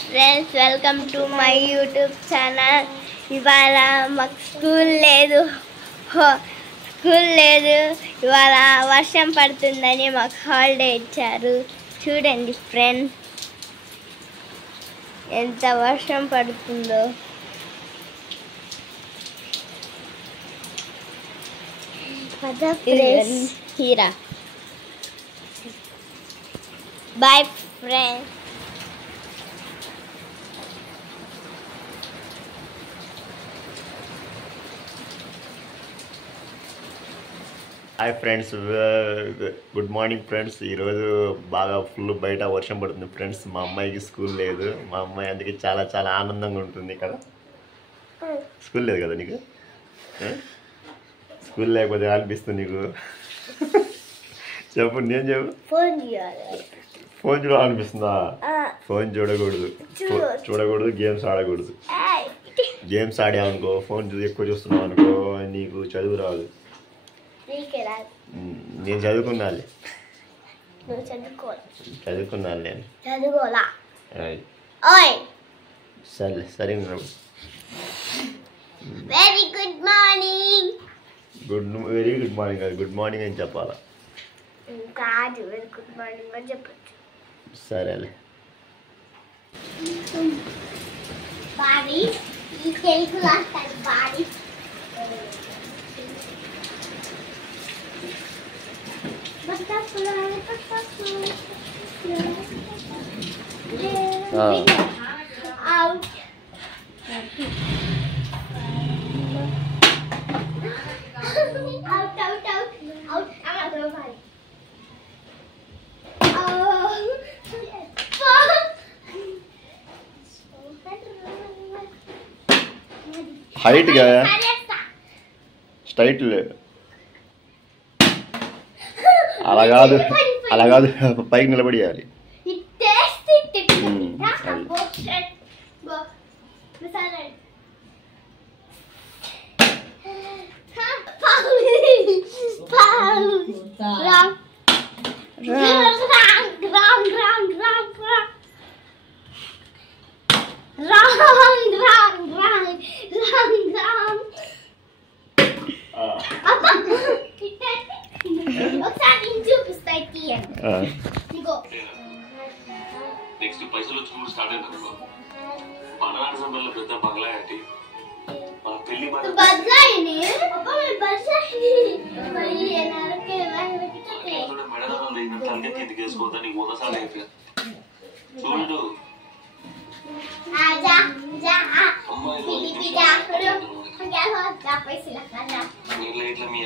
friends, welcome to my YouTube channel. ఇవాళ మాకు school లేదు, ఇవాళ వర్షం పడుతుందని మాకు హాలిడే ఇచ్చారు. చూడండి ఫ్రెండ్స్, ఎంత వర్షం పడుతుందో. హీరా bye friends. Hi friends, good morning friends. ఈరోజు బాగా ఫుల్ బయట వర్షం పడుతుంది ఫ్రెండ్స్. మా అమ్మాయికి స్కూల్ లేదు. మా అమ్మాయి అందుకే చాలా చాలా ఆనందంగా ఉంటుంది కదా. స్కూల్ లేదు కదా నీకు? స్కూల్ లేకపోతే అనిపిస్తుంది నీకు? చెప్పు, నేను చెప్పు. ఫోన్ చూడాలనిపిస్తుందా? ఫోన్ చూడకూడదు, గేమ్స్ ఆడకూడదు. గేమ్స్ ఆడామనుకో, ఫోన్ ఎక్కువ చూస్తున్నావు అనుకో, నీకు చదువు రాదు. నేను చదువుకున్నాను, నేను సరే సరే. Very good morning. Very good morning కాదు, గుడ్ మార్నింగ్ అని చెప్పాలా? కాదు, వెరీ గుడ్ మార్నింగ్ అని చెప్పచ్చు. సరేలే. బాడీ ఈ తెలుగు రాస్తాను. బాడీ హైట్ గా స్ట్రైట్ అలా కాదు, పైకి నిలబడియాలి. నెక్స్ట్ పైసలు వచ్చి మూడు స్టార్ట్ అయింది అనుకో, పడనాడు సంబర్లో పెద్ద బంగ్లా ఏంటి మన పెళ్లి మెడలో తలకెత్తి ఎందుకు వేసుకోవద్దా? నీకు మొదసారి అయిపోయా చూడు. అమ్మాయిలు ఇట్లా మీ